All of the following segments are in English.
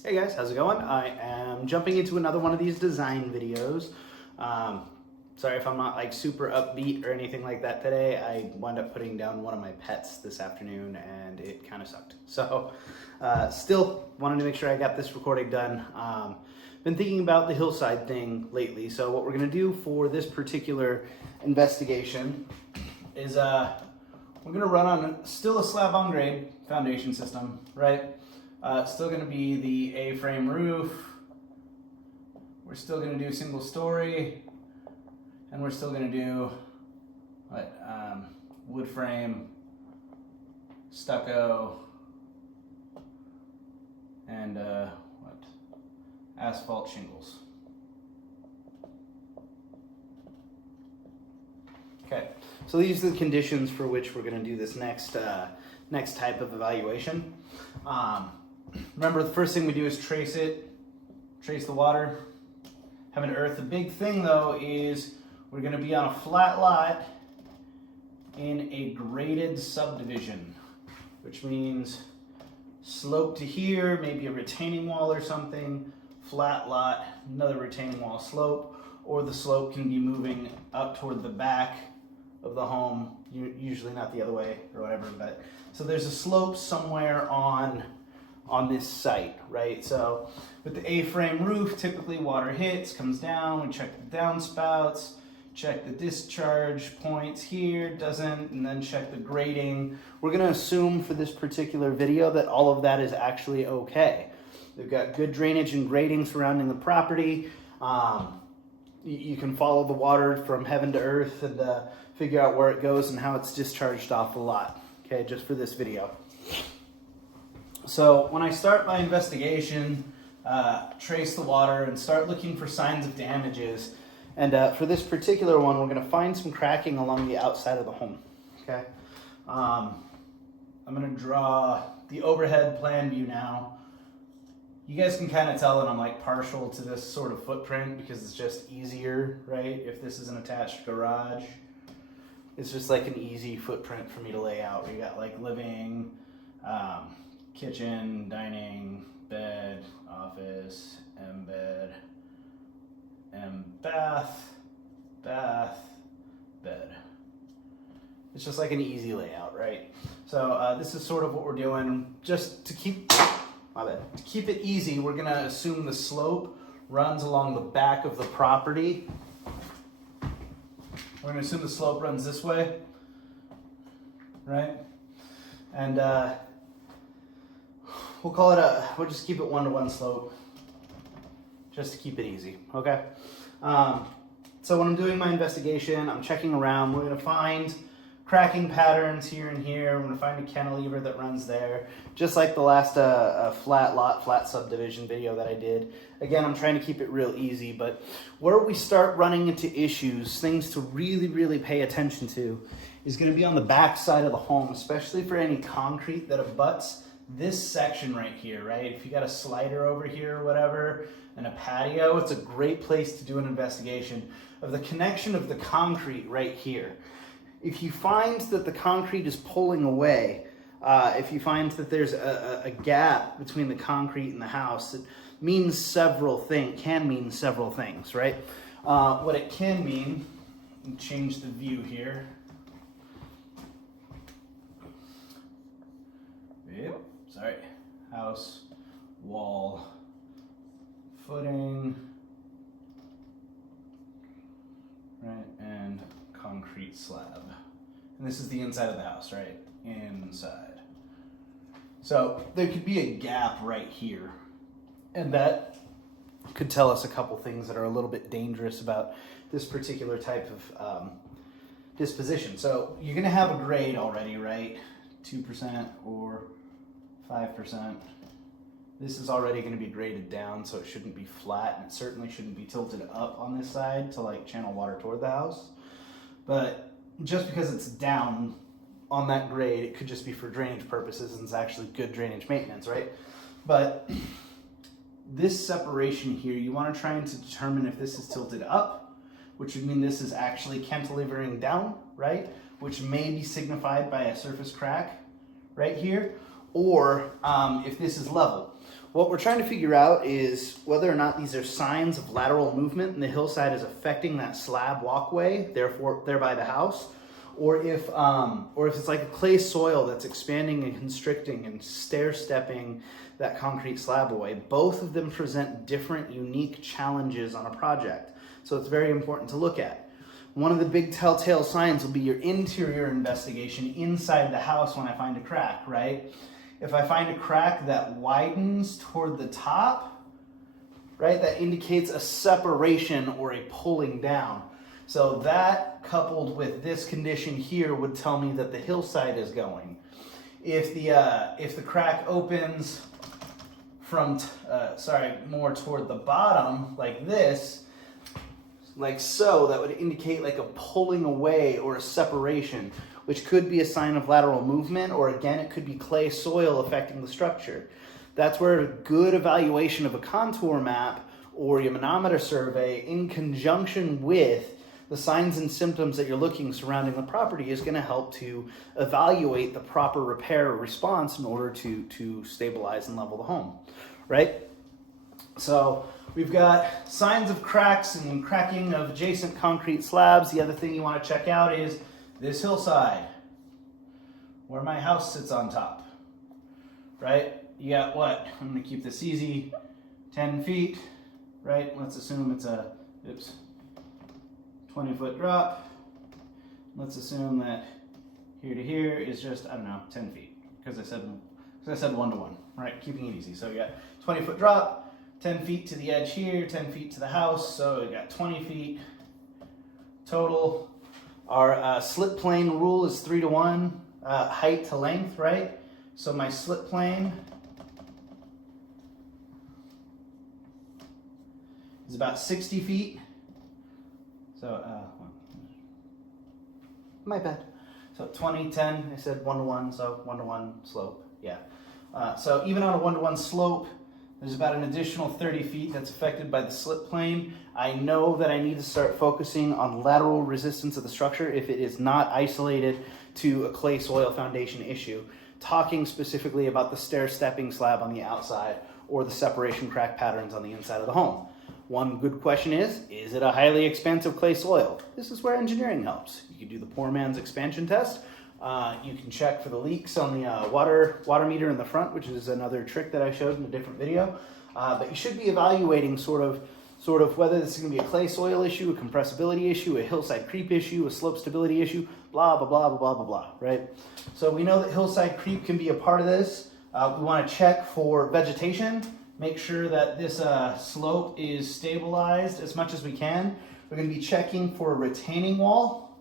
Hey guys, how's it going? I am jumping into another one of these design videos. Sorry if I'm not like super upbeat or anything like that today. I wound up putting down one of my pets this afternoon and it kind of sucked. So still wanted to make sure I got this recording done. Been thinking about the hillside thing lately. So what we're gonna do for this particular investigation is we're gonna run on still a slab on grade foundation system, right? Still going to be the A-frame roof. We're still going to do single story, and we're still going to do wood frame, stucco, and asphalt shingles. Okay, so these are the conditions for which we're going to do this next type of evaluation. Remember, the first thing we do is trace the water, have an earth. The big thing though is we're going to be on a flat lot in a graded subdivision, which means slope to here, maybe a retaining wall or something, flat lot, another retaining wall slope, or the slope can be moving up toward the back of the home, usually not the other way or whatever, but so there's a slope somewhere on this site, right? So with the A-frame roof, typically water hits, comes down, we check the downspouts, check the discharge points here, doesn't, and then check the grading. We're gonna assume for this particular video that all of that is actually okay. We've got good drainage and grading surrounding the property. You can follow the water from heaven to earth and figure out where it goes and how it's discharged off the lot, okay, just for this video. So when I start my investigation, trace the water and start looking for signs of damages. And for this particular one, we're gonna find some cracking along the outside of the home, okay? I'm gonna draw the overhead plan view now. You guys can kind of tell that I'm like partial to this sort of footprint because it's just easier, right? If this is an attached garage, it's just like an easy footprint for me to lay out. We got like living, kitchen, dining, bed, office, bed, bath, bed. It's just like an easy layout, right? So this is sort of what we're doing. Just to keep it easy, we're gonna assume the slope runs along the back of the property. We're gonna assume the slope runs this way, right? And we'll just keep it 1-to-1 slope, just to keep it easy, okay? So when I'm doing my investigation, I'm checking around. We're gonna find cracking patterns here and here. I'm gonna find a cantilever that runs there, just like the last flat subdivision video that I did. Again, I'm trying to keep it real easy, but where we start running into issues, things to really, really pay attention to, is gonna be on the back side of the home, especially for any concrete that abuts this section right here, right? If you got a slider over here or whatever, and a patio, it's a great place to do an investigation of the connection of the concrete right here. If you find that the concrete is pulling away, if you find that there's a gap between the concrete and the house, it means can mean several things, right? What it can mean, change the view here. Yep, sorry. House, wall, footing, right, and concrete slab. And this is the inside of the house, right? Inside. So there could be a gap right here. And that could tell us a couple things that are a little bit dangerous about this particular type of disposition. So you're gonna have a grade already, right? 2% or 5%. This is already going to be graded down, so it shouldn't be flat, and it certainly shouldn't be tilted up on this side to like channel water toward the house. But just because it's down on that grade, it could just be for drainage purposes, and it's actually good drainage maintenance, right? But this separation here, you want to try and determine if this is tilted up, which would mean this is actually cantilevering down, right? Which may be signified by a surface crack right here, or if this is level, What we're trying to figure out is whether or not these are signs of lateral movement and the hillside is affecting that slab walkway, thereby the house, or if it's like a clay soil that's expanding and constricting and stair-stepping that concrete slab away. Both of them present different unique challenges on a project. So it's very important to look at. One of the big telltale signs will be your interior investigation inside the house when I find a crack, right? If I find a crack that widens toward the top, right, that indicates a separation or a pulling down. So that coupled with this condition here would tell me that the hillside is going. If the crack opens from, more toward the bottom like this, like so, that would indicate like a pulling away or a separation, which could be a sign of lateral movement, or again, it could be clay soil affecting the structure. That's where a good evaluation of a contour map or your manometer survey in conjunction with the signs and symptoms that you're looking surrounding the property is going to help to evaluate the proper repair or response in order to stabilize and level the home, right? So we've got signs of cracks and cracking of adjacent concrete slabs. The other thing you want to check out is this hillside, where my house sits on top, right? You got what? I'm going to keep this easy, 10 feet, right? Let's assume it's a, 20-foot drop. Let's assume that here to here is just, 10 feet, because I said 1 to 1, right? Keeping it easy. So you got 20-foot drop, 10 feet to the edge here, 10 feet to the house, so we got 20 feet total. Our slip plane rule is 3 to 1, height to length, right? So my slip plane is about 60 feet. So, my bad. So 20, 10, I said 1 to 1, so 1 to 1 slope, yeah. So even on a 1 to 1 slope, there's about an additional 30 feet that's affected by the slip plane. I know that I need to start focusing on lateral resistance of the structure if it is not isolated to a clay soil foundation issue. Talking specifically about the stair-stepping slab on the outside or the separation crack patterns on the inside of the home. One good question is it a highly expansive clay soil? This is where engineering helps. You can do the poor man's expansion test. You can check for the leaks on the water meter in the front, which is another trick that I showed in a different video. But you should be evaluating sort of whether this is going to be a clay soil issue, a compressibility issue, a hillside creep issue, a slope stability issue, blah, blah, blah, blah, blah, blah, blah, right? So we know that hillside creep can be a part of this. We want to check for vegetation, make sure that this slope is stabilized as much as we can. We're going to be checking for a retaining wall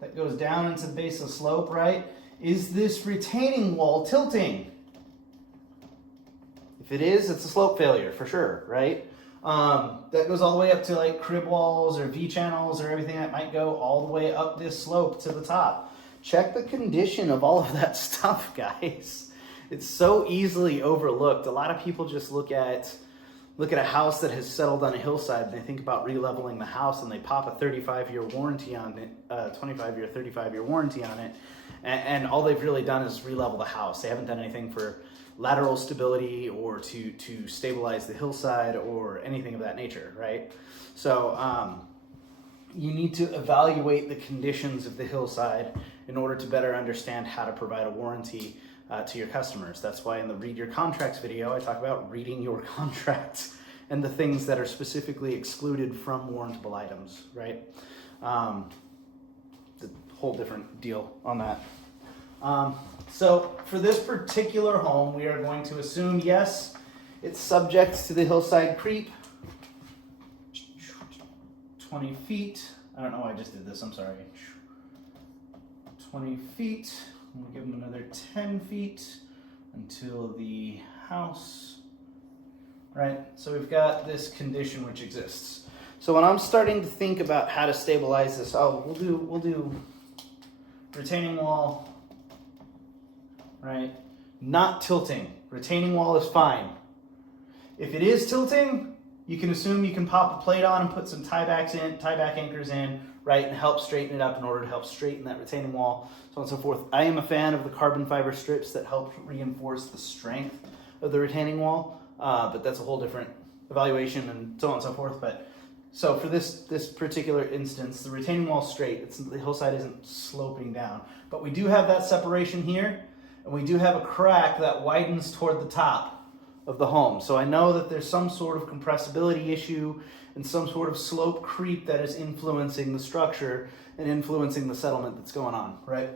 that goes down into the base of the slope, right? Is this retaining wall tilting? If it is, it's a slope failure for sure, right? That goes all the way up to like crib walls or V-channels or everything that might go all the way up this slope to the top. Check the condition of all of that stuff, guys. It's so easily overlooked. A lot of people just look at a house that has settled on a hillside and they think about re-leveling the house and they pop a 35-year warranty on it, 25-year, 35-year warranty on it, and all they've really done is re-level the house. They haven't done anything for lateral stability or to stabilize the hillside or anything of that nature, right? So you need to evaluate the conditions of the hillside in order to better understand how to provide a warranty to your customers. That's why in the Read Your Contracts video, I talk about reading your contracts and the things that are specifically excluded from warrantable items, right? It's a whole different deal on that. So for this particular home, we are going to assume, yes, it's subject to the hillside creep. 20 feet. I don't know why I just did this, I'm sorry. 20 feet. We'll give them another 10 feet until the house, right? So we've got this condition which exists. So when I'm starting to think about how to stabilize this, we'll do retaining wall, right? Not tilting. Retaining wall is fine. If it is tilting, you can assume you can pop a plate on and put some tieback anchors in, right, and help straighten it up in order to help straighten that retaining wall, so on and so forth. I am a fan of the carbon fiber strips that help reinforce the strength of the retaining wall, but that's a whole different evaluation and so on and so forth. But so for this particular instance, the retaining wall is straight. The hillside isn't sloping down, but we do have that separation here, and we do have a crack that widens toward the top of the home. So I know that there's some sort of compressibility issue and some sort of slope creep that is influencing the structure and influencing the settlement that's going on, right?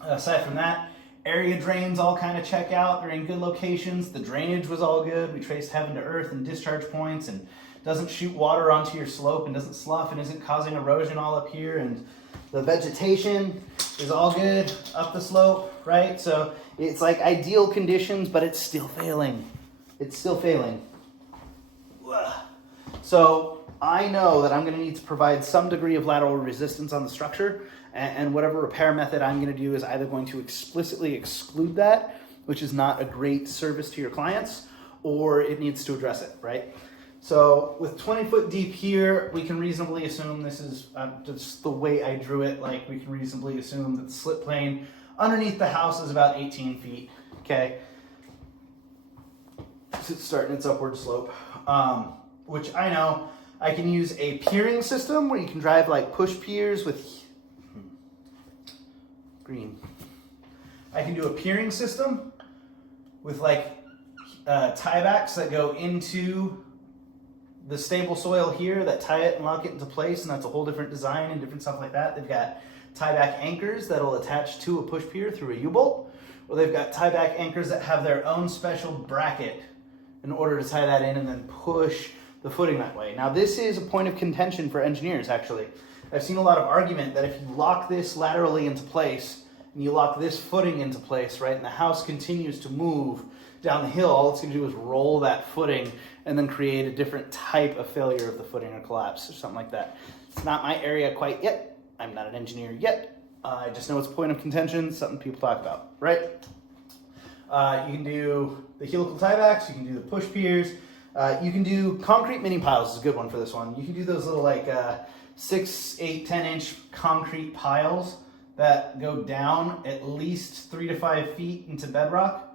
Aside from that, area drains all kind of check out. They're in good locations. The drainage was all good. We traced heaven to earth and discharge points, and doesn't shoot water onto your slope and doesn't slough and isn't causing erosion all up here. And the vegetation is all good up the slope, right? So it's like ideal conditions, but it's still failing. It's still failing. So I know that I'm going to need to provide some degree of lateral resistance on the structure, and whatever repair method I'm going to do is either going to explicitly exclude that, which is not a great service to your clients, or it needs to address it, right? So with 20 foot deep here, we can reasonably assume, this is just the way I drew it, like we can reasonably assume that the slip plane underneath the house is about 18 feet, okay? So it's starting its upward slope, which I know I can use a piering system where you can drive like push piers with green. I can do a piering system with like tiebacks that go into the stable soil here that tie it and lock it into place, and that's a whole different design and different stuff like that. They've got tieback anchors that'll attach to a push pier through a U-bolt, or they've got tieback anchors that have their own special bracket in order to tie that in and then push the footing that way. Now this is a point of contention for engineers, actually. I've seen a lot of argument that if you lock this laterally into place and you lock this footing into place, right, and the house continues to move down the hill, all it's going to do is roll that footing and then create a different type of failure of the footing or collapse or something like that. It's not my area quite yet. I'm not an engineer yet. I just know it's a point of contention, something people talk about, right? You can do the helical tiebacks, you can do the push piers, you can do concrete mini piles is a good one for this one. You can do those little like 6, 8, 10 inch concrete piles that go down at least 3 to 5 feet into bedrock.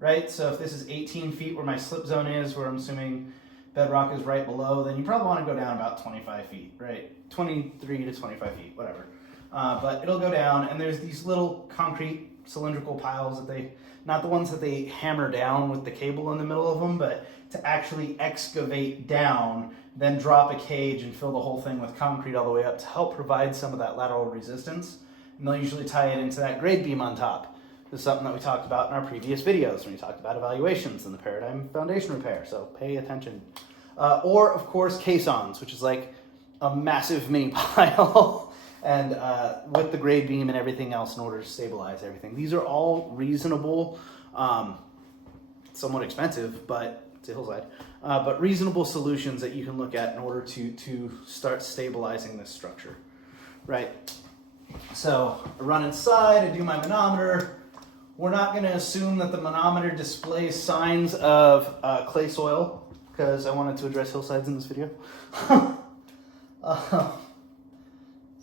Right, so if this is 18 feet where my slip zone is, where I'm assuming bedrock is right below, then you probably want to go down about 25 feet, right? 23 to 25 feet, whatever. But it'll go down, and there's these little concrete cylindrical piles that not the ones that they hammer down with the cable in the middle of them, but to actually excavate down, then drop a cage and fill the whole thing with concrete all the way up to help provide some of that lateral resistance. And they'll usually tie it into that grade beam on top. This is something that we talked about in our previous videos when we talked about evaluations and the paradigm foundation repair, so pay attention. Or, of course, caissons, which is like a massive mini pile and with the grade beam and everything else in order to stabilize everything. These are all reasonable, somewhat expensive, but it's a hillside, but reasonable solutions that you can look at in order to start stabilizing this structure, right? So I run inside, I do my manometer. We're not going to assume that the manometer displays signs of clay soil, because I wanted to address hillsides in this video.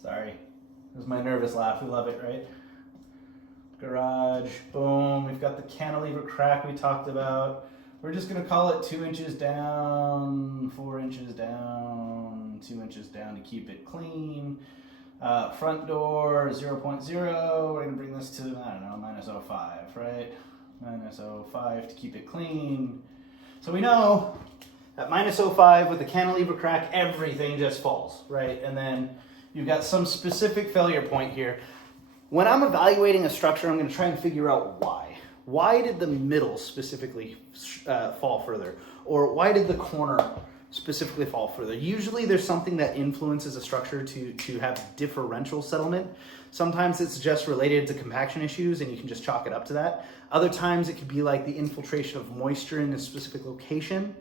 Sorry, it was my nervous laugh. We love it, right? Garage, boom. We've got the cantilever crack we talked about. We're just going to call it 2 inches down, 4 inches down, 2 inches down to keep it clean. Front door 0.0, we're going to bring this to, I don't know, minus 0.5, right? Minus 0.5 to keep it clean. So we know at minus 0.5 with the cantilever crack, everything just falls, right? And then you've got some specific failure point here. When I'm evaluating a structure, I'm going to try and figure out why. Why did the middle specifically fall further? Or why did the corner specifically fall further? Usually there's something that influences a structure to have differential settlement. Sometimes it's just related to compaction issues and you can just chalk it up to that. Other times it could be like the infiltration of moisture in a specific location.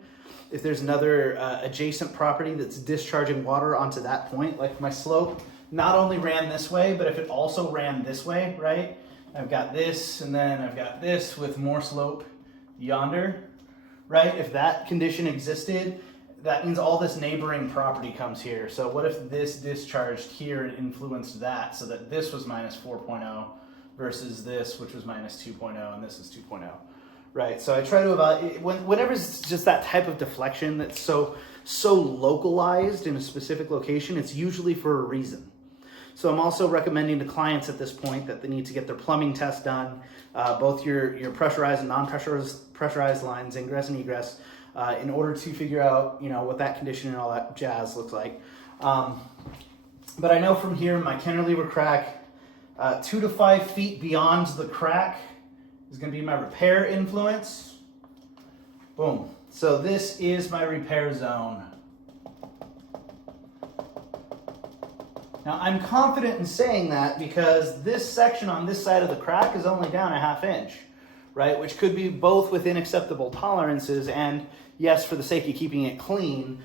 If there's another adjacent property that's discharging water onto that point, like my slope not only ran this way, but if it also ran this way, right? I've got this and then I've got this with more slope yonder, right? If that condition existed, that means all this neighboring property comes here. So what if this discharged here and influenced that, so that this was minus 4.0 versus this, which was minus 2.0, and this is 2.0, right? So I try to evaluate, whenever it's just that type of deflection that's so localized in a specific location, it's usually for a reason. So I'm also recommending to clients at this point that they need to get their plumbing test done, both your pressurized and non-pressurized lines, ingress and egress, in order to figure out, what that condition and all that jazz looks like. But I know from here, my cantilever crack, 2 to 5 feet beyond the crack is going to be my repair influence. Boom. So this is my repair zone. Now I'm confident in saying that because this section on this side of the crack is only down a ½ inch, right? Which could be both within acceptable tolerances and, yes, for the sake of keeping it clean,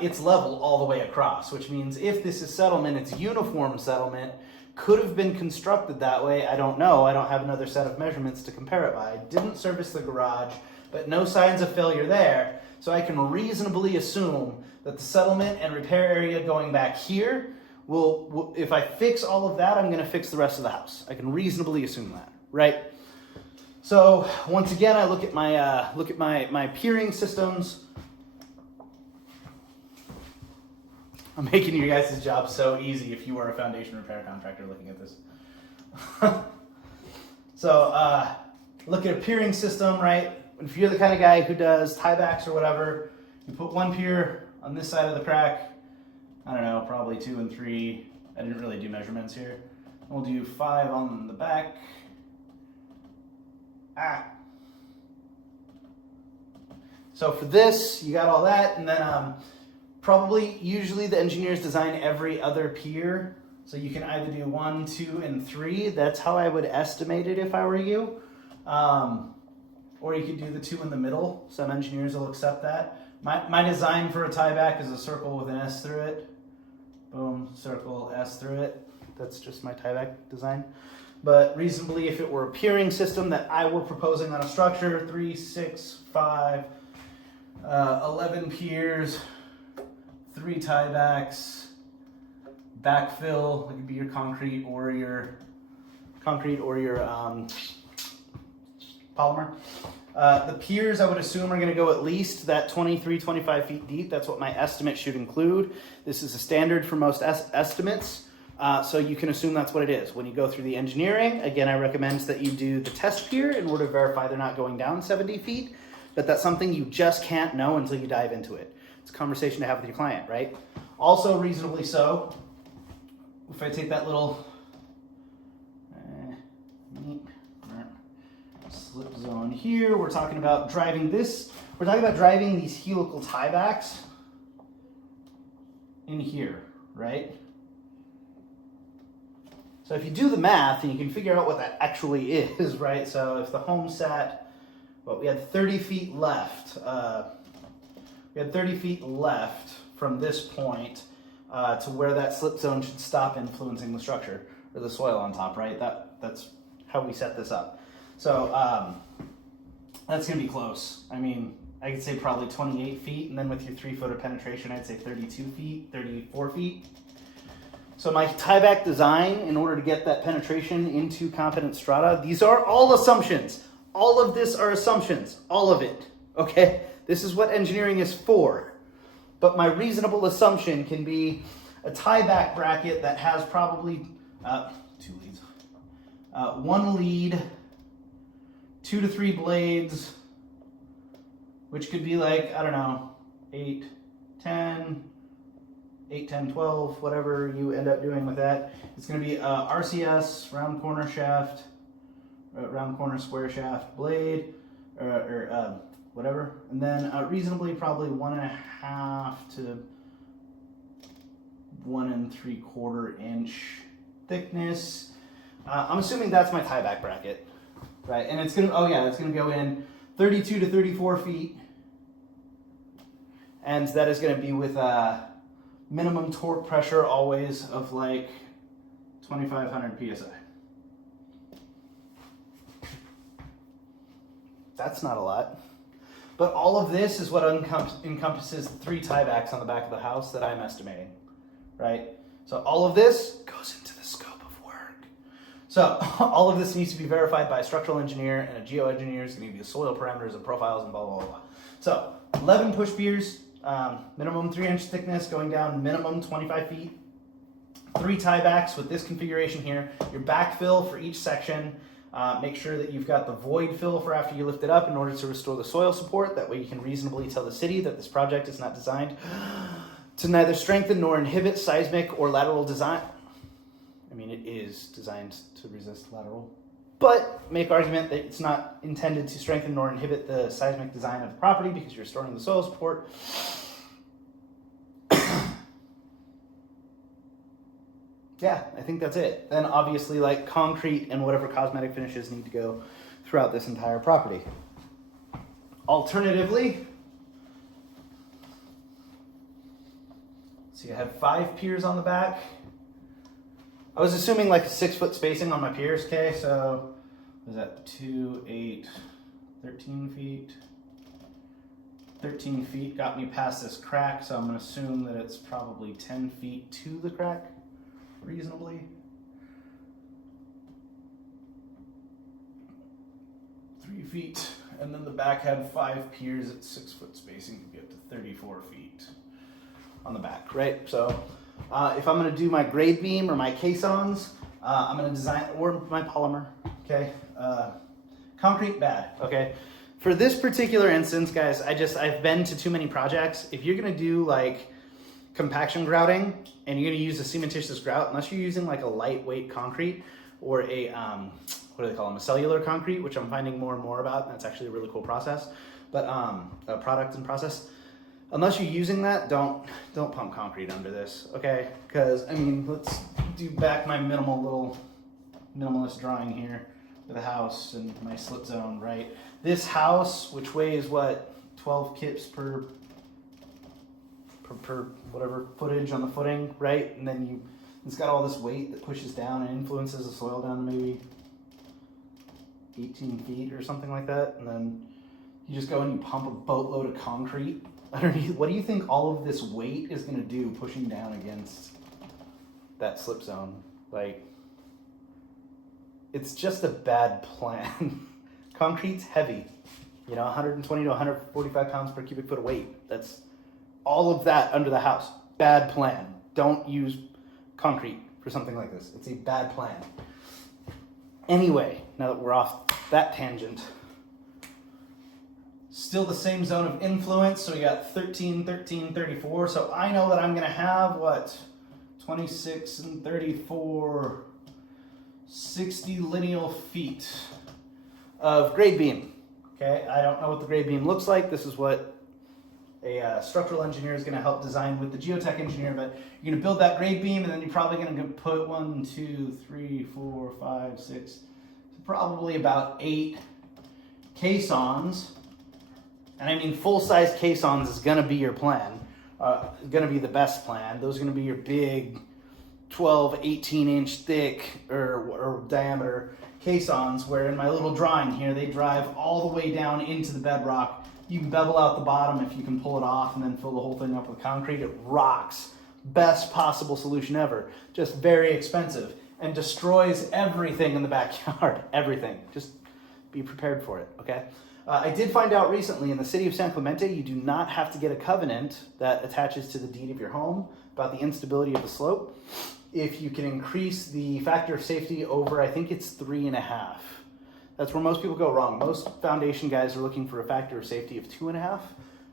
it's level all the way across, which means if this is settlement, it's uniform settlement. Could have been constructed that way. I don't know. I don't have another set of measurements to compare it by. Didn't service the garage, but no signs of failure there. So I can reasonably assume that the settlement and repair area going back here will, if I fix all of that, I'm going to fix the rest of the house. I can reasonably assume that, right? So once again, I look at my peering systems. I'm making you guys' job so easy if you are a foundation repair contractor looking at this. So look at a peering system, right? If you're the kind of guy who does tiebacks or whatever, you put one pier on this side of the crack. I don't know, probably 2 and 3. I didn't really do measurements here. We'll do 5 on the back. So for this, you got all that, and then usually the engineers design every other pier. So you can either do 1, 2, and 3. That's how I would estimate it if I were you. Or you could do the 2 in the middle. Some engineers will accept that. My design for a tieback is a circle with an S through it. Boom, circle, S through it. That's just my tieback design. But reasonably, if it were a piering system that I were proposing on a structure, 3, 6, 5, 11 piers, 3 tiebacks, backfill, it could be your concrete or your polymer. The piers, I would assume, are going to go at least that 23, 25 feet deep. That's what my estimate should include. This is a standard for most estimates, so you can assume that's what it is. When you go through the engineering, again, I recommend that you do the test pier in order to verify they're not going down 70 feet, but that's something you just can't know until you dive into it. It's a conversation to have with your client, right? Also, reasonably so, if I take that little slip zone here, we're talking about driving these helical tiebacks in here, right? So if you do the math and you can figure out what that actually is, right? So if the home sat, we had 30 feet left. We had 30 feet left from this point to where that slip zone should stop influencing the structure or the soil on top, right? That's how we set this up. So that's going to be close. I mean, I could say probably 28 feet, and then with your 3 foot of penetration, I'd say 32 feet, 34 feet. So my tieback design, in order to get that penetration into competent strata, these are all assumptions. All of this are assumptions, all of it, okay? This is what engineering is for. But my reasonable assumption can be a tieback bracket that has probably 2 leads, 1 lead, 2 to 3 blades, which could be like, I don't know, 8, 10, 12, whatever you end up doing with that. It's going to be RCS, round corner shaft, round corner square shaft blade, or whatever. And then reasonably probably 1.5 to 1 3/4 inch thickness. I'm assuming that's my tieback bracket. Right, and it's gonna, it's gonna go in 32 to 34 feet, and that is gonna be with a minimum torque pressure always of like 2,500 psi. That's not a lot, But all of this is what encompasses 3 tiebacks on the back of the house that I'm estimating, right? So all of this goes into the scope of work. So all of this needs to be verified by a structural engineer and a geoengineer is going to give you soil parameters and profiles and blah, blah, blah, blah. So 11 push piers, minimum 3-inch thickness, going down minimum 25 feet. 3 tiebacks with this configuration here. Your backfill for each section. Make sure that you've got the void fill for after you lift it up in order to restore the soil support. That way you can reasonably tell the city that this project is not designed to neither strengthen nor inhibit seismic or lateral design. I mean, it is designed to resist lateral, but make argument that it's not intended to strengthen nor inhibit the seismic design of the property because you're restoring the soil support. Yeah, I think that's it. Then obviously like concrete and whatever cosmetic finishes need to go throughout this entire property. Alternatively, so you had 5 piers on the back. I was assuming like a 6-foot spacing on my piers, okay? So was that 2, 8, 13 feet? 13 feet got me past this crack, so I'm gonna assume that it's probably 10 feet to the crack. Reasonably. 3 feet, and then the back had 5 piers at 6-foot spacing to get to 34 feet on the back, right? So if I'm going to do my grade beam or my caissons, I'm going to design, or my polymer, okay? Concrete, bad, okay? For this particular instance, guys, I've been to too many projects. If you're going to do like compaction grouting and you're going to use a cementitious grout, unless you're using like a lightweight concrete or a what do they call them, a cellular concrete, which I'm finding more and more about, and that's actually a really cool process, but a product and process. Unless you're using that, don't pump concrete under this, okay? Because I mean, let's do back my minimalist drawing here with a house and my slip zone, right? This house, which weighs what, 12 kips per whatever footage on the footing, right? And then it's got all this weight that pushes down and influences the soil down to maybe 18 feet or something like that. And then you just go and you pump a boatload of concrete underneath. What do you think all of this weight is going to do pushing down against that slip zone? Like, it's just a bad plan. Concrete's heavy, 120 to 145 pounds per cubic foot of weight. That's all of that under the house. Bad plan. Don't use concrete for something like this. It's a bad plan. Anyway, now that we're off that tangent, still the same zone of influence. So we got 13, 13, 34. So I know that I'm going to have, 26 and 34, 60 lineal feet of grade beam. Okay, I don't know what the grade beam looks like. This is what a structural engineer is going to help design with the geotech engineer, but you're going to build that grade beam, and then you're probably going to put 1, 2, 3, 4, 5, 6, probably about 8 caissons. And I mean, full-size caissons is going to be your plan, going to be the best plan. Those are going to be your big 12, 18-inch thick or diameter caissons, where in my little drawing here, they drive all the way down into the bedrock. You can bevel out the bottom if you can pull it off and then fill the whole thing up with concrete. It rocks. Best possible solution ever. Just very expensive and destroys everything in the backyard. Everything. Just be prepared for it, okay? I did find out recently in the city of San Clemente, you do not have to get a covenant that attaches to the deed of your home about the instability of the slope if you can increase the factor of safety over, I think it's 3.5. That's where most people go wrong. Most foundation guys are looking for a factor of safety of 2.5.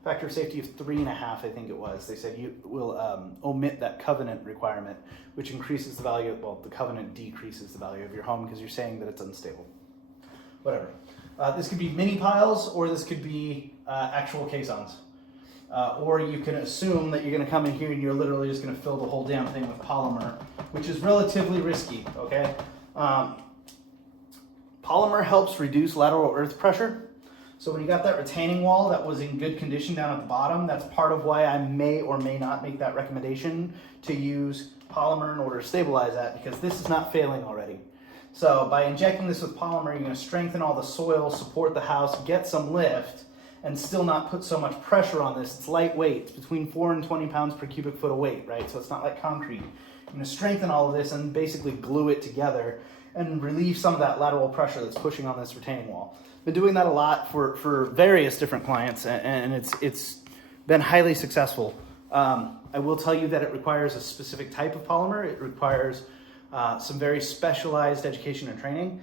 Factor of safety of 3.5, I think it was. They said you will omit that covenant requirement, which increases the value, the covenant decreases the value of your home because you're saying that it's unstable. Whatever. This could be mini piles, or this could be actual caissons. Or you can assume that you're going to come in here and you're literally just going to fill the whole damn thing with polymer, which is relatively risky, okay? Polymer helps reduce lateral earth pressure. So when you got that retaining wall that was in good condition down at the bottom, that's part of why I may or may not make that recommendation to use polymer in order to stabilize that, because this is not failing already. So by injecting this with polymer, you're going to strengthen all the soil, support the house, get some lift, and still not put so much pressure on this. It's lightweight. It's between 4 and 20 pounds per cubic foot of weight, right? So it's not like concrete. I'm going to strengthen all of this and basically glue it together and relieve some of that lateral pressure that's pushing on this retaining wall. Been doing that a lot for various different clients, and it's been highly successful. I will tell you that it requires a specific type of polymer. It requires some very specialized education and training.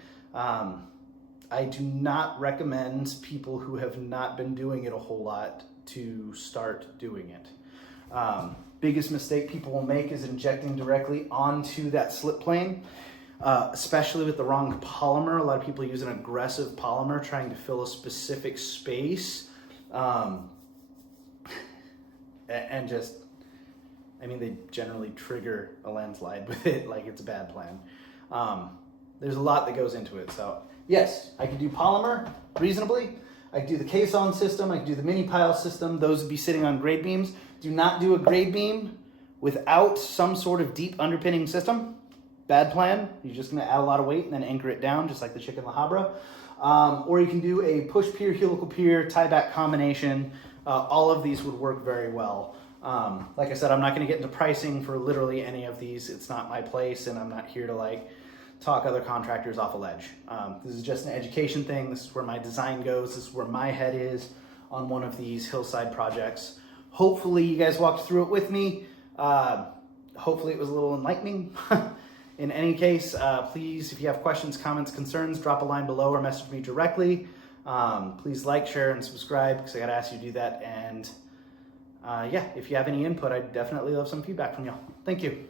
I do not recommend people who have not been doing it a whole lot to start doing it. Biggest mistake people will make is injecting directly onto that slip plane, especially with the wrong polymer. A lot of people use an aggressive polymer trying to fill a specific space. And just, I mean, they generally trigger a landslide with it like it's a bad plan. There's a lot that goes into it. So yes, I can do polymer reasonably. I can do the caisson system. I can do the mini pile system. Those would be sitting on grade beams. Do not do a grade beam without some sort of deep underpinning system. Bad plan. You're just going to add a lot of weight and then anchor it down, just like the chicken La Habra. Or you can do a push pier, helical pier, tie back combination. All of these would work very well. Like I said, I'm not going to get into pricing for literally any of these. It's not my place, and I'm not here to like talk other contractors off a ledge. This is just an education thing. This is where my design goes. This is where my head is on one of these hillside projects. Hopefully you guys walked through it with me. Hopefully it was a little enlightening. In any case, please, if you have questions, comments, concerns, drop a line below or message me directly. Please like, share, and subscribe, because I got to ask you to do that. And yeah, if you have any input, I'd definitely love some feedback from y'all. Thank you.